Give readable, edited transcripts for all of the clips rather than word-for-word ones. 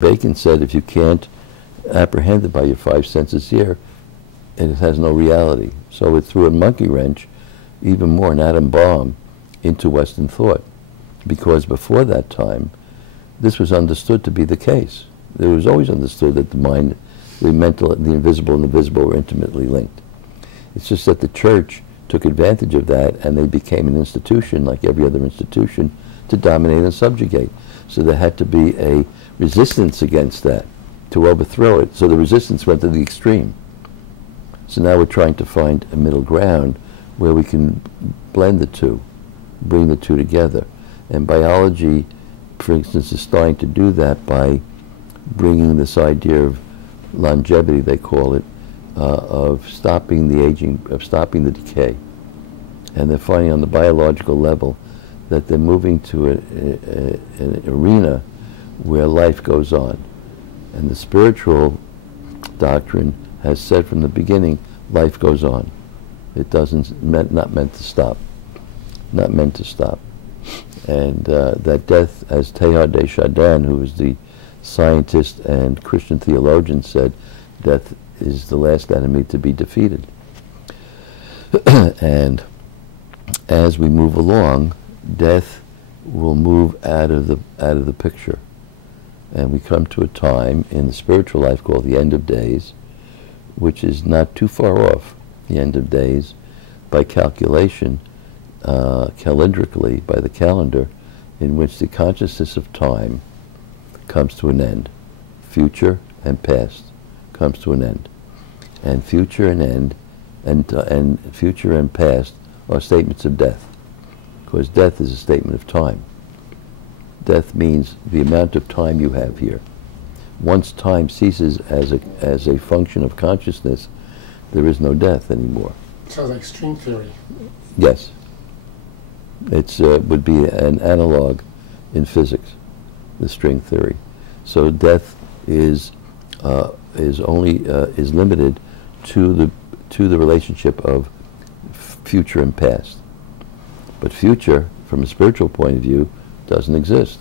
Bacon said if you can't apprehend it by your five senses here, it has no reality. So it threw a monkey wrench, even more an atom bomb, into Western thought. Because before that time, this was understood to be the case. It was always understood that the mind, the mental, the invisible and the visible were intimately linked. It's just that the church took advantage of that and they became an institution, like every other institution, to dominate and subjugate. So there had to be a resistance against that to overthrow it. So the resistance went to the extreme. So now we're trying to find a middle ground where we can blend the two, bring the two together. And biology, for instance, is starting to do that by bringing this idea of longevity, they call it, of stopping the aging, of stopping the decay. And they're finding on the biological level that they're moving to an arena where life goes on. And the spiritual doctrine has said from the beginning, life goes on. It doesn't, not meant to stop. Not meant to stop. And that death, as Teilhard de Chardin, who was the scientist and Christian theologian, said, death is the last enemy to be defeated. And as we move along, death will move out of the picture. And we come to a time in the spiritual life called the end of days, which is not too far off the end of days by calculation, calendrically, by the calendar, in which the consciousness of time comes to an end. Future and past comes to an end. And future and end, and future and past are statements of death, because death is a statement of time. Death means the amount of time you have here. Once time ceases as a function of consciousness, there is no death anymore. Sounds like string theory. Yes. It would be an analog in physics, the string theory. So death is limited to the relationship of future and past. But future, from a spiritual point of view, doesn't exist.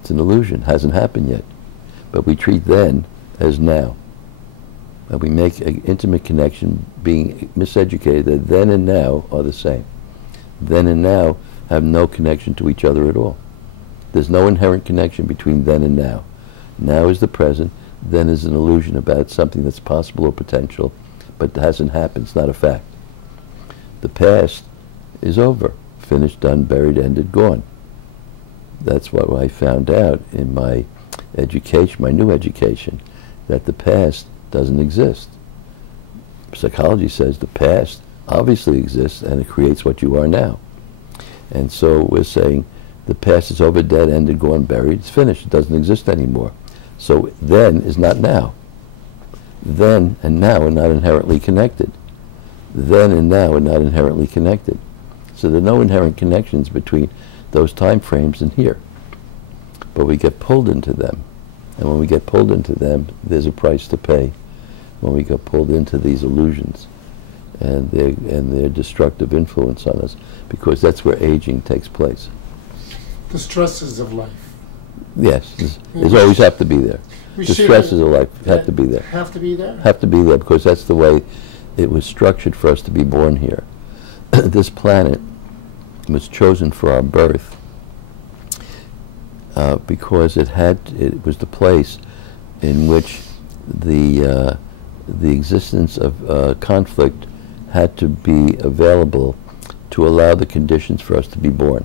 It's an illusion, hasn't happened yet. But we treat then as now. And we make an intimate connection, being miseducated, that then and now are the same. Then and now have no connection to each other at all. There's no inherent connection between then and now. Now is the present, then is an illusion about something that's possible or potential, but hasn't happened, it's not a fact. The past is over, finished, done, buried, ended, gone. That's what I found out in my education, my new education, that the past doesn't exist. Psychology says the past obviously exists and it creates what you are now. And so we're saying the past is over, dead, ended, gone, buried, it's finished, it doesn't exist anymore. So then is not now. Then and now are not inherently connected. Then and now are not inherently connected. So there are no inherent connections between those time frames and here. But we get pulled into them. And when we get pulled into them, there's a price to pay when we get pulled into these illusions and their destructive influence on us, because that's where aging takes place. The stresses of life. Yes, there's always have to be there. The stresses of life have to be there. Have to be there? Have to be there, because that's the way it was structured for us to be born here. This planet was chosen for our birth because it was the place in which the existence of conflict had to be available to allow the conditions for us to be born.